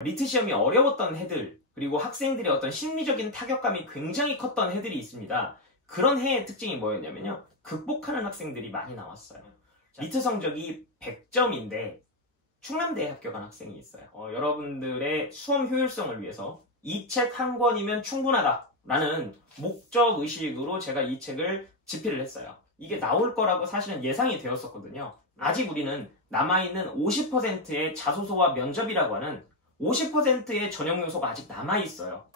리트 시험이 어려웠던 해들, 그리고 학생들의 어떤 심리적인 타격감이 굉장히 컸던 해들이 있습니다. 그런 해의 특징이 뭐였냐면요, 극복하는 학생들이 많이 나왔어요. 리트 성적이 100점인데 충남대에 합격한 학생이 있어요. 여러분들의 수험 효율성을 위해서 이 책 한 권이면 충분하다라는 목적 의식으로 제가 이 책을 집필을 했어요. 이게 나올 거라고 사실은 예상이 되었었거든요. 아직 우리는 남아있는 50%의 자소서와 면접이라고 하는 50%의 전형 요소가 아직 남아있어요.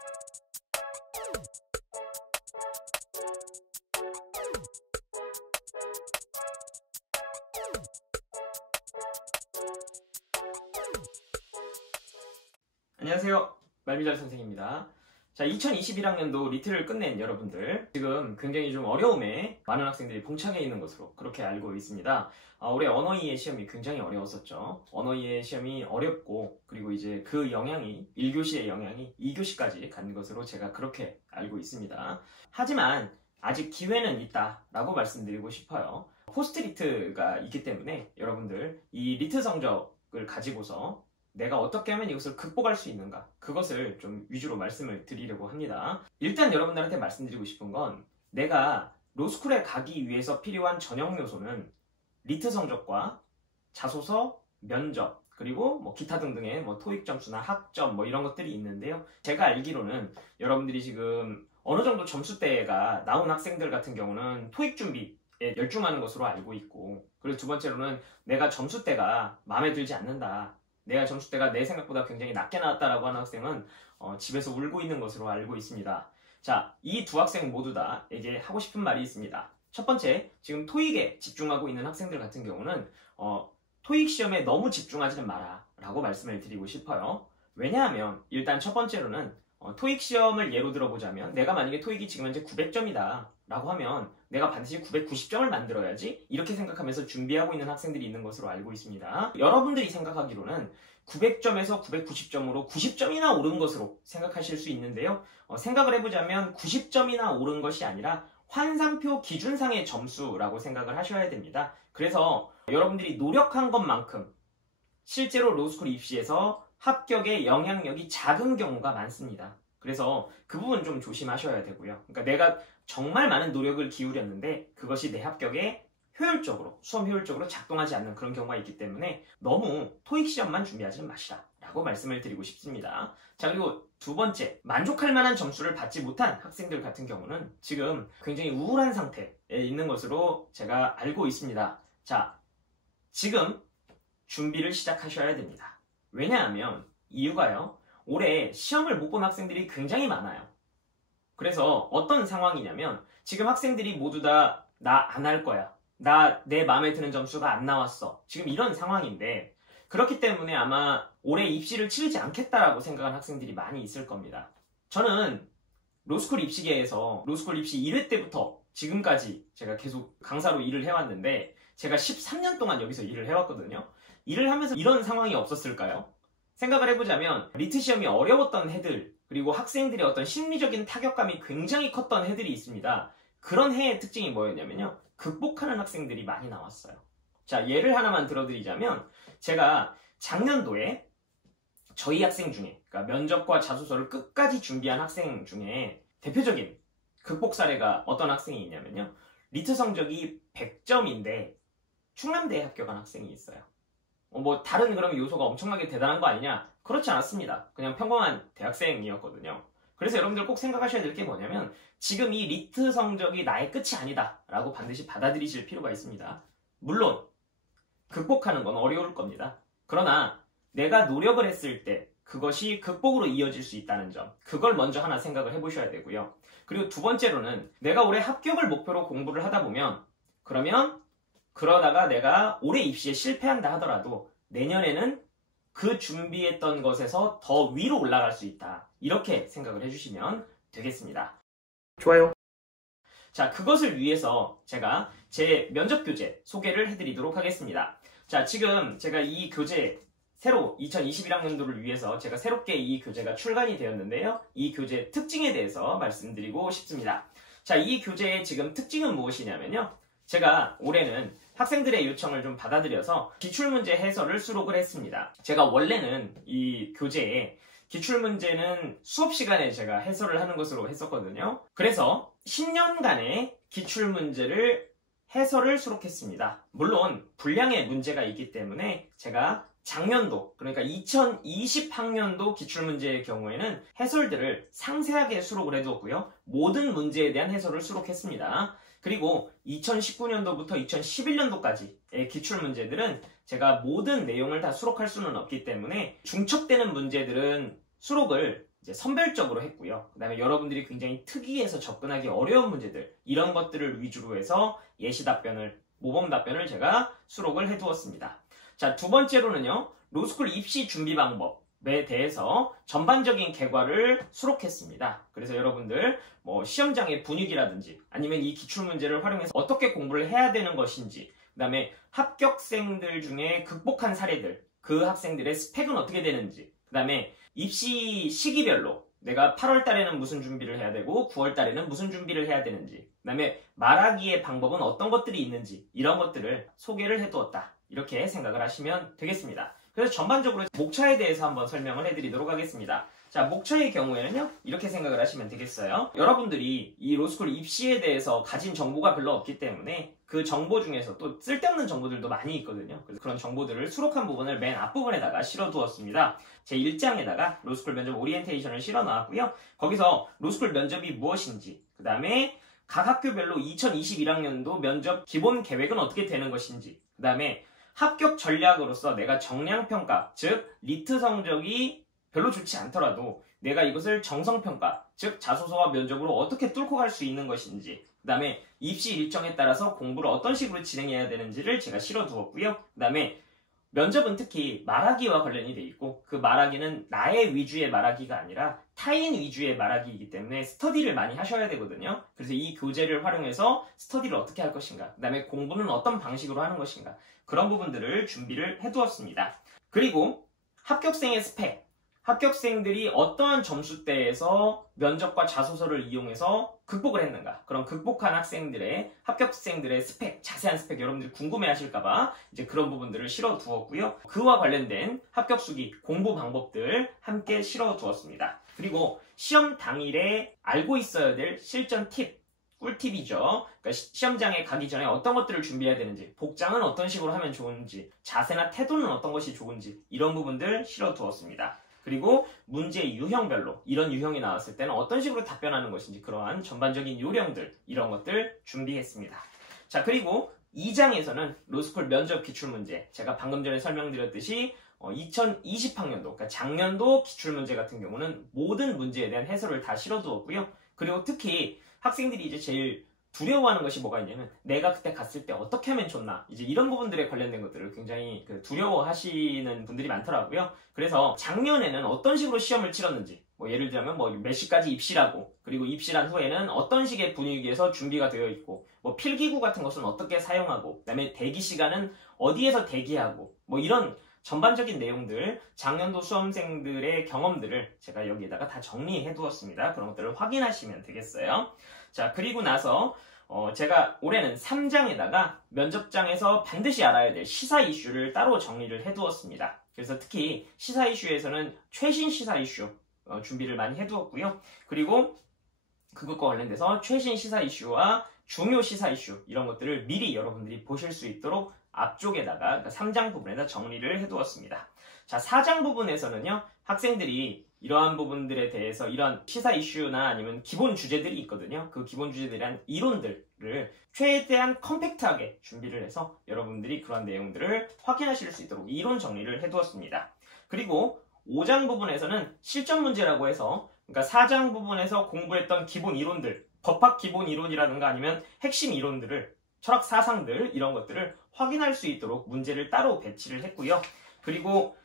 안녕하세요, 말미잘 선생입니다. 자, 2021학년도 리트를 끝낸 여러분들, 지금 굉장히 좀 어려움에 많은 학생들이 봉착해 있는 것으로 그렇게 알고 있습니다. 올해 언어이해 시험이 굉장히 어려웠었죠. 언어이해 시험이 어렵고, 그리고 이제 그 영향이 1교시의 영향이 2교시까지 간 것으로 제가 그렇게 알고 있습니다. 하지만 아직 기회는 있다라고 말씀드리고 싶어요. 포스트 리트가 있기 때문에 여러분들 이 리트 성적을 가지고서 내가 어떻게 하면 이것을 극복할 수 있는가, 그것을 좀 위주로 말씀을 드리려고 합니다. 일단 여러분들한테 말씀드리고 싶은 건, 내가 로스쿨에 가기 위해서 필요한 전형 요소는 리트 성적과 자소서, 면접, 그리고 뭐 기타 등등의 뭐 토익 점수나 학점 뭐 이런 것들이 있는데요. 제가 알기로는 여러분들이 지금 어느 정도 점수대가 나온 학생들 같은 경우는 토익 준비에 열중하는 것으로 알고 있고, 그리고 두 번째로는 내가 점수대가 마음에 들지 않는다, 내가 점수대가 내 생각보다 굉장히 낮게 나왔다라고 하는 학생은 집에서 울고 있는 것으로 알고 있습니다. 자, 이 두 학생 모두 다에게 하고 싶은 말이 있습니다. 첫 번째, 지금 토익에 집중하고 있는 학생들 같은 경우는 토익 시험에 너무 집중하지는 마라 라고 말씀을 드리고 싶어요. 왜냐하면 일단 첫 번째로는 토익 시험을 예로 들어보자면, 내가 만약에 토익이 지금 현재 900점이다 라고 하면 내가 반드시 990점을 만들어야지, 이렇게 생각하면서 준비하고 있는 학생들이 있는 것으로 알고 있습니다. 여러분들이 생각하기로는 900점에서 990점으로 90점이나 오른 것으로 생각하실 수 있는데요. 생각을 해보자면 90점이나 오른 것이 아니라 환산표 기준상의 점수라고 생각을 하셔야 됩니다. 그래서 여러분들이 노력한 것만큼 실제로 로스쿨 입시에서 합격의 영향력이 작은 경우가 많습니다. 그래서 그 부분 좀 조심하셔야 되고요. 그러니까 내가 정말 많은 노력을 기울였는데 그것이 내 합격에 효율적으로, 수험 효율적으로 작동하지 않는 그런 경우가 있기 때문에 너무 토익 시험만 준비하지 마시라 라고 말씀을 드리고 싶습니다. 자, 그리고 두 번째, 만족할 만한 점수를 받지 못한 학생들 같은 경우는 지금 굉장히 우울한 상태에 있는 것으로 제가 알고 있습니다. 자, 지금 준비를 시작하셔야 됩니다. 왜냐하면 이유가요, 올해 시험을 못 본 학생들이 굉장히 많아요. 그래서 어떤 상황이냐면, 지금 학생들이 모두 다 나 안 할 거야, 내 마음에 드는 점수가 안 나왔어, 지금 이런 상황인데, 그렇기 때문에 아마 올해 입시를 치르지 않겠다라고 생각한 학생들이 많이 있을 겁니다. 저는 로스쿨 입시계에서 로스쿨 입시 1회 때부터 지금까지 제가 계속 강사로 일을 해왔는데, 제가 13년 동안 여기서 일을 해왔거든요. 일을 하면서 이런 상황이 없었을까요? 생각을 해보자면 리트 시험이 어려웠던 해들, 그리고 학생들의 어떤 심리적인 타격감이 굉장히 컸던 해들이 있습니다. 그런 해의 특징이 뭐였냐면요, 극복하는 학생들이 많이 나왔어요. 자, 예를 하나만 들어드리자면, 제가 작년도에 저희 학생 중에, 그러니까 면접과 자소서를 끝까지 준비한 학생 중에 대표적인 극복 사례가 어떤 학생이 있냐면요, 리트 성적이 100점인데 충남대에 합격한 학생이 있어요. 뭐 다른 그런 요소가 엄청나게 대단한 거 아니냐? 그렇지 않았습니다. 그냥 평범한 대학생이었거든요. 그래서 여러분들 꼭 생각하셔야 될 게 뭐냐면, 지금 이 리트 성적이 나의 끝이 아니다 라고 반드시 받아들이실 필요가 있습니다. 물론 극복하는 건 어려울 겁니다. 그러나 내가 노력을 했을 때 그것이 극복으로 이어질 수 있다는 점, 그걸 먼저 하나 생각을 해보셔야 되고요. 그리고 두 번째로는, 내가 올해 합격을 목표로 공부를 하다 보면, 그러다가 내가 올해 입시에 실패한다 하더라도 내년에는 그 준비했던 것에서 더 위로 올라갈 수 있다, 이렇게 생각을 해주시면 되겠습니다. 좋아요. 자, 그것을 위해서 제가 제 면접 교재 소개를 해드리도록 하겠습니다. 자, 지금 제가 이 교재 새로 2021학년도를 위해서 제가 새롭게 이 교재가 출간이 되었는데요, 이 교재 특징에 대해서 말씀드리고 싶습니다. 자, 이 교재의 지금 특징은 무엇이냐면요, 제가 올해는 학생들의 요청을 좀 받아들여서 기출문제 해설을 수록을 했습니다. 제가 원래는 이 교재에 기출문제는 수업 시간에 제가 해설을 하는 것으로 했었거든요. 그래서 10년간의 기출문제를 해설을 수록했습니다. 물론 분량의 문제가 있기 때문에 제가 작년도, 그러니까 2020학년도 기출문제의 경우에는 해설들을 상세하게 수록을 해두었고요. 모든 문제에 대한 해설을 수록했습니다. 그리고 2019년도부터 2021년도까지의 기출문제들은 제가 모든 내용을 다 수록할 수는 없기 때문에 중첩되는 문제들은 수록을 이제 선별적으로 했고요. 그 다음에 여러분들이 굉장히 특이해서 접근하기 어려운 문제들, 이런 것들을 위주로 해서 예시 답변을, 모범 답변을 제가 수록을 해두었습니다. 자, 두 번째로는요, 로스쿨 입시 준비 방법에 대해서 전반적인 결과를 수록했습니다. 그래서 여러분들 뭐 시험장의 분위기라든지 아니면 이 기출문제를 활용해서 어떻게 공부를 해야 되는 것인지, 그 다음에 합격생들 중에 극복한 사례들, 그 학생들의 스펙은 어떻게 되는지, 그 다음에 입시 시기별로 내가 8월 달에는 무슨 준비를 해야 되고 9월 달에는 무슨 준비를 해야 되는지, 그 다음에 말하기의 방법은 어떤 것들이 있는지, 이런 것들을 소개를 해두었다, 이렇게 생각을 하시면 되겠습니다. 그래서 전반적으로 목차에 대해서 한번 설명을 해드리도록 하겠습니다. 자, 목차의 경우에는요, 이렇게 생각을 하시면 되겠어요. 여러분들이 이 로스쿨 입시에 대해서 가진 정보가 별로 없기 때문에 그 정보 중에서 또 쓸데없는 정보들도 많이 있거든요. 그래서 그런 정보들을 수록한 부분을 맨 앞부분에다가 실어두었습니다. 제 1장에다가 로스쿨 면접 오리엔테이션을 실어 놨고요. 거기서 로스쿨 면접이 무엇인지, 그 다음에 각 학교별로 2021학년도 면접 기본 계획은 어떻게 되는 것인지, 그 다음에 합격 전략으로서 내가 정량평가, 즉 리트 성적이 별로 좋지 않더라도 내가 이것을 정성평가, 즉 자소서와 면접으로 어떻게 뚫고 갈 수 있는 것인지, 그 다음에 입시 일정에 따라서 공부를 어떤 식으로 진행해야 되는지를 제가 실어두었고요. 그 다음에 면접은 특히 말하기와 관련이 돼 있고, 그 말하기는 나의 위주의 말하기가 아니라 타인 위주의 말하기이기 때문에 스터디를 많이 하셔야 되거든요. 그래서 이 교재를 활용해서 스터디를 어떻게 할 것인가, 그 다음에 공부는 어떤 방식으로 하는 것인가, 그런 부분들을 준비를 해두었습니다. 그리고 합격생의 스펙, 합격생들이 어떠한 점수대에서 면접과 자소서를 이용해서 극복을 했는가, 그런 극복한 학생들의, 합격생들의 스펙, 자세한 스펙 여러분들이 궁금해 하실까봐 이제 그런 부분들을 실어 두었고요. 그와 관련된 합격 수기, 공부 방법들 함께 실어 두었습니다. 그리고 시험 당일에 알고 있어야 될 실전 팁, 꿀팁이죠. 그러니까 시험장에 가기 전에 어떤 것들을 준비해야 되는지, 복장은 어떤 식으로 하면 좋은지, 자세나 태도는 어떤 것이 좋은지, 이런 부분들 실어 두었습니다. 그리고 문제 유형별로 이런 유형이 나왔을 때는 어떤 식으로 답변하는 것인지, 그러한 전반적인 요령들, 이런 것들 준비했습니다. 자, 그리고 2장에서는 로스쿨 면접 기출문제, 제가 방금 전에 설명드렸듯이 2020학년도, 그러니까 작년도 기출문제 같은 경우는 모든 문제에 대한 해설을 다 실어두었고요. 그리고 특히 학생들이 이제 제일 두려워하는 것이 뭐가 있냐면, 내가 그때 갔을 때 어떻게 하면 좋나, 이제 이런 부분들에 관련된 것들을 굉장히 두려워하시는 분들이 많더라고요. 그래서 작년에는 어떤 식으로 시험을 치렀는지, 뭐 예를 들면 뭐 몇 시까지 입시라고, 그리고 입시란 후에는 어떤 식의 분위기에서 준비가 되어 있고, 뭐 필기구 같은 것은 어떻게 사용하고, 그 다음에 대기 시간은 어디에서 대기하고, 뭐 이런 전반적인 내용들, 작년도 수험생들의 경험들을 제가 여기에다가 다 정리해 두었습니다. 그런 것들을 확인하시면 되겠어요. 자, 그리고 나서 제가 올해는 3장에다가 면접장에서 반드시 알아야 될 시사 이슈를 따로 정리를 해 두었습니다. 그래서 특히 시사 이슈에서는 최신 시사 이슈 준비를 많이 해 두었고요. 그리고 그것과 관련돼서 최신 시사 이슈와 중요 시사 이슈, 이런 것들을 미리 여러분들이 보실 수 있도록 앞쪽에다가, 그러니까 3장 부분에다 정리를 해두었습니다. 자, 4장 부분에서는요, 학생들이 이러한 부분들에 대해서 이런 시사 이슈나 아니면 기본 주제들이 있거든요. 그 기본 주제들에 대한 이론들을 최대한 컴팩트하게 준비를 해서 여러분들이 그런 내용들을 확인하실 수 있도록 이론 정리를 해두었습니다. 그리고 5장 부분에서는 실전 문제라고 해서, 그러니까 4장 부분에서 공부했던 기본 이론들, 법학 기본 이론이라든가 아니면 핵심 이론들을, 철학 사상들, 이런 것들을 확인할 수 있도록 문제를 따로 배치를 했고요. 그리고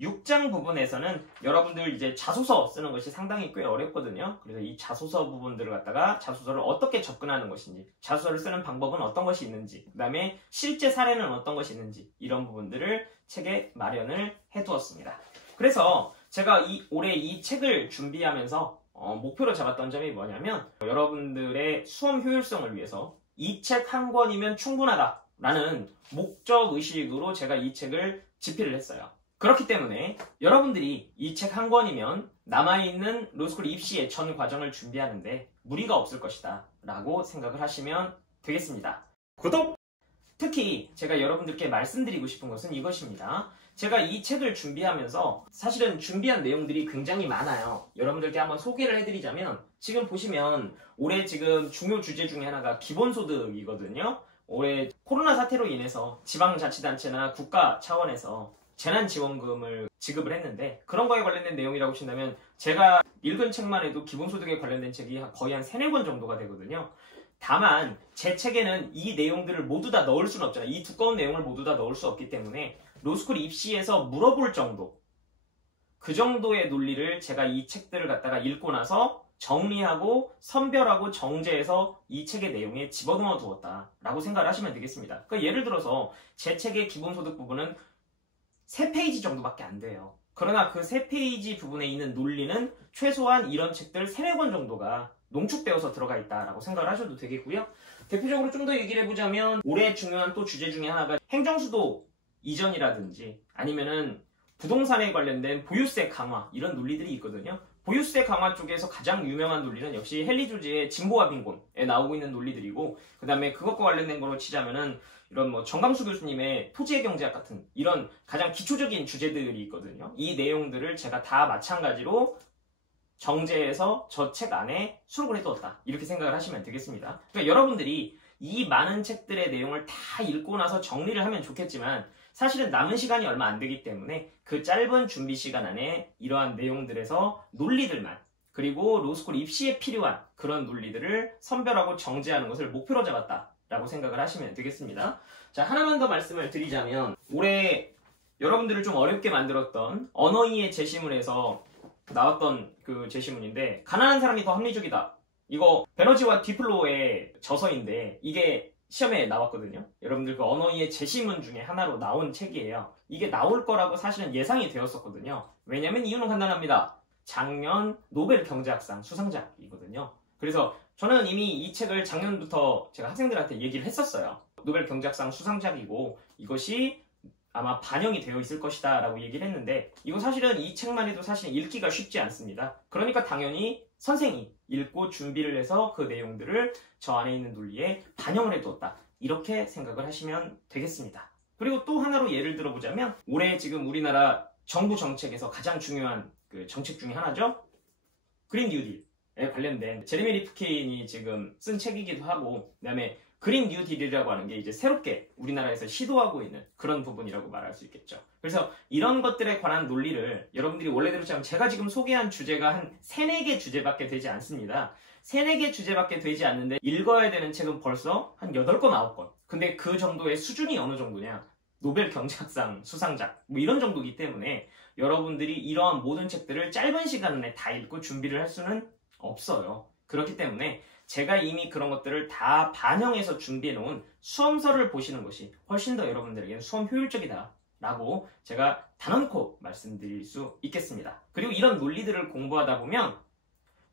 6장 부분에서는 여러분들 이제 자소서 쓰는 것이 상당히 꽤 어렵거든요. 그래서 이 자소서 부분들을 갖다가 자소서를 어떻게 접근하는 것인지, 자소서를 쓰는 방법은 어떤 것이 있는지, 그 다음에 실제 사례는 어떤 것이 있는지, 이런 부분들을 책에 마련을 해두었습니다. 그래서 제가 올해 이 책을 준비하면서 목표로 잡았던 점이 뭐냐면, 여러분들의 수험 효율성을 위해서 이 책 한 권이면 충분하다, 라는 목적의식으로 제가 이 책을 집필을 했어요. 그렇기 때문에 여러분들이 이 책 한 권이면 남아있는 로스쿨 입시의 전 과정을 준비하는데 무리가 없을 것이다 라고 생각을 하시면 되겠습니다. 구독! 특히 제가 여러분들께 말씀드리고 싶은 것은 이것입니다. 제가 이 책을 준비하면서 사실은 준비한 내용들이 굉장히 많아요. 여러분들께 한번 소개를 해드리자면 지금 보시면 올해 지금 중요 주제 중에 하나가 기본소득이거든요. 올해 코로나 사태로 인해서 지방자치단체나 국가 차원에서 재난지원금을 지급을 했는데 그런 거에 관련된 내용이라고 친다면 제가 읽은 책만 해도 기본소득에 관련된 책이 거의 한 3, 4권 정도가 되거든요. 다만 제 책에는 이 내용들을 모두 다 넣을 수는 없잖아요. 이 두꺼운 내용을 모두 다 넣을 수 없기 때문에 로스쿨 입시에서 물어볼 정도, 그 정도의 논리를 제가 이 책들을 갖다가 읽고 나서 정리하고 선별하고 정제해서 이 책의 내용에 집어넣어 두었다라고 생각을 하시면 되겠습니다. 그러니까 예를 들어서 제 책의 기본소득 부분은 3페이지 정도밖에 안 돼요. 그러나 그 3페이지 부분에 있는 논리는 최소한 이런 책들 3, 4권 정도가 농축되어서 들어가 있다라고 생각을 하셔도 되겠고요. 대표적으로 좀 더 얘기를 해보자면 올해 중요한 또 주제 중에 하나가 행정수도 이전이라든지 아니면은 부동산에 관련된 보유세 강화 이런 논리들이 있거든요. 보유세 강화 쪽에서 가장 유명한 논리는 역시 헨리 조지의 진보와 빈곤에 나오고 있는 논리들이고 그 다음에 그것과 관련된 거로 치자면은 이런 뭐 정강수 교수님의 토지의 경제학 같은 이런 가장 기초적인 주제들이 있거든요. 이 내용들을 제가 다 마찬가지로 정제해서 저 책 안에 수록을 해두었다. 이렇게 생각을 하시면 되겠습니다. 그러니까 여러분들이 이 많은 책들의 내용을 다 읽고 나서 정리를 하면 좋겠지만 사실은 남은 시간이 얼마 안 되기 때문에 그 짧은 준비 시간 안에 이러한 내용들에서 논리들만 그리고 로스쿨 입시에 필요한 그런 논리들을 선별하고 정제하는 것을 목표로 잡았다라고 생각을 하시면 되겠습니다. 자, 하나만 더 말씀을 드리자면 올해 여러분들을 좀 어렵게 만들었던 언어이의 제시문에서 나왔던 그 제시문인데 가난한 사람이 더 합리적이다. 이거 베너지와 디플로의 저서인데 이게 시험에 나왔거든요. 여러분들 그 언어이의 제시문 중에 하나로 나온 책이에요. 이게 나올 거라고 사실은 예상이 되었었거든요. 왜냐면 이유는 간단합니다. 작년 노벨 경제학상 수상작이거든요. 그래서 저는 이미 이 책을 작년부터 제가 학생들한테 얘기를 했었어요. 노벨 경제학상 수상작이고 이것이 아마 반영이 되어 있을 것이다 라고 얘기를 했는데 이거 사실은 이 책만 해도 사실 읽기가 쉽지 않습니다. 그러니까 당연히 선생이 읽고 준비를 해서 그 내용들을 저 안에 있는 논리에 반영을 해두었다. 이렇게 생각을 하시면 되겠습니다. 그리고 또 하나로 예를 들어보자면 올해 지금 우리나라 정부 정책에서 가장 중요한 그 정책 중에 하나죠. 그린 뉴딜에 관련된 제레미 리프킨이 지금 쓴 책이기도 하고 그다음에 그린 뉴딜이라고 하는 게 이제 새롭게 우리나라에서 시도하고 있는 그런 부분이라고 말할 수 있겠죠. 그래서 이런 것들에 관한 논리를 여러분들이 원래대로 짜면 제가 지금 소개한 주제가 한 3, 4개 주제밖에 되지 않습니다. 3, 4개 주제밖에 되지 않는데 읽어야 되는 책은 벌써 한 8권, 9권. 근데 그 정도의 수준이 어느 정도냐? 노벨 경제학상 수상작 뭐 이런 정도이기 때문에 여러분들이 이러한 모든 책들을 짧은 시간 안에 다 읽고 준비를 할 수는 없어요. 그렇기 때문에 제가 이미 그런 것들을 다 반영해서 준비해 놓은 수험서를 보시는 것이 훨씬 더 여러분들에게는 수험 효율적이다 라고 제가 단언코 말씀드릴 수 있겠습니다. 그리고 이런 논리들을 공부하다 보면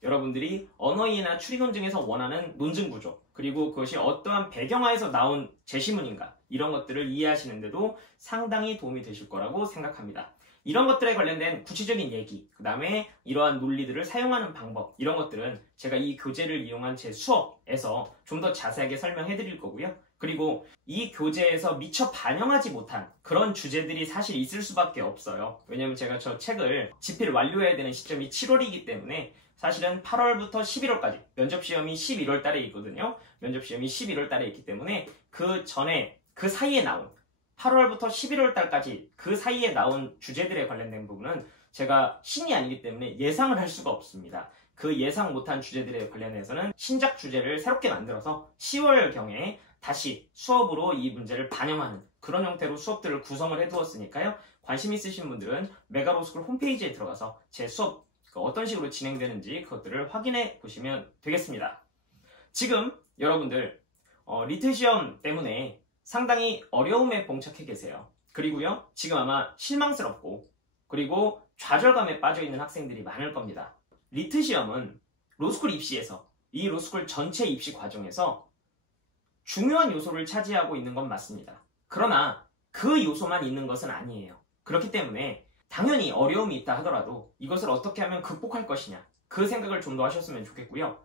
여러분들이 언어이해나 추리논증에서 원하는 논증 구조 그리고 그것이 어떠한 배경하에서 나온 제시문인가 이런 것들을 이해하시는데도 상당히 도움이 되실 거라고 생각합니다. 이런 것들에 관련된 구체적인 얘기, 그 다음에 이러한 논리들을 사용하는 방법 이런 것들은 제가 이 교재를 이용한 제 수업에서 좀 더 자세하게 설명해 드릴 거고요. 그리고 이 교재에서 미처 반영하지 못한 그런 주제들이 사실 있을 수밖에 없어요. 왜냐면 제가 저 책을 집필 완료해야 되는 시점이 7월이기 때문에 사실은 8월부터 11월까지 면접시험이 11월 달에 있거든요. 면접시험이 11월 달에 있기 때문에 그 전에 그 사이에 나온 8월부터 11월 달까지 그 사이에 나온 주제들에 관련된 부분은 제가 신이 아니기 때문에 예상을 할 수가 없습니다. 그 예상 못한 주제들에 관련해서는 신작 주제를 새롭게 만들어서 10월경에 다시 수업으로 이 문제를 반영하는 그런 형태로 수업들을 구성을 해두었으니까요. 관심 있으신 분들은 메가로스쿨 홈페이지에 들어가서 제 수업 어떤 식으로 진행되는지 그것들을 확인해 보시면 되겠습니다. 지금 여러분들 리트 시험 때문에 상당히 어려움에 봉착해 계세요. 그리고요, 지금 아마 실망스럽고 그리고 좌절감에 빠져 있는 학생들이 많을 겁니다. 리트 시험은 로스쿨 입시에서 이 로스쿨 전체 입시 과정에서 중요한 요소를 차지하고 있는 건 맞습니다. 그러나 그 요소만 있는 것은 아니에요. 그렇기 때문에 당연히 어려움이 있다 하더라도 이것을 어떻게 하면 극복할 것이냐, 그 생각을 좀 더 하셨으면 좋겠고요.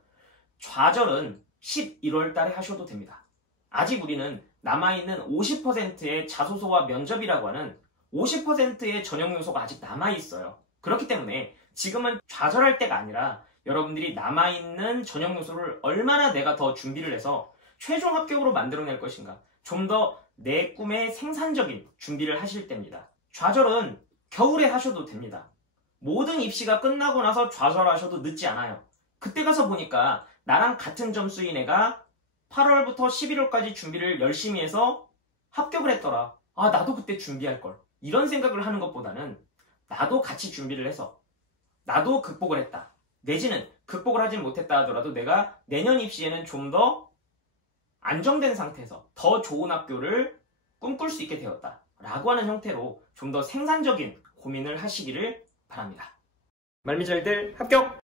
좌절은 11월 달에 하셔도 됩니다. 아직 우리는 남아있는 50%의 자소서와 면접이라고 하는 50%의 전형 요소가 아직 남아있어요. 그렇기 때문에 지금은 좌절할 때가 아니라 여러분들이 남아있는 전형 요소를 얼마나 내가 더 준비를 해서 최종 합격으로 만들어낼 것인가, 좀 더 내 꿈의 생산적인 준비를 하실 때입니다. 좌절은 겨울에 하셔도 됩니다. 모든 입시가 끝나고 나서 좌절하셔도 늦지 않아요. 그때 가서 보니까 나랑 같은 점수인 애가 8월부터 11월까지 준비를 열심히 해서 합격을 했더라. 아, 나도 그때 준비할 걸. 이런 생각을 하는 것보다는 나도 같이 준비를 해서 나도 극복을 했다. 내지는 극복을 하진 못했다 하더라도 내가 내년 입시에는 좀 더 안정된 상태에서 더 좋은 학교를 꿈꿀 수 있게 되었다 라고 하는 형태로 좀 더 생산적인 고민을 하시기를 바랍니다. 말미잘들 합격!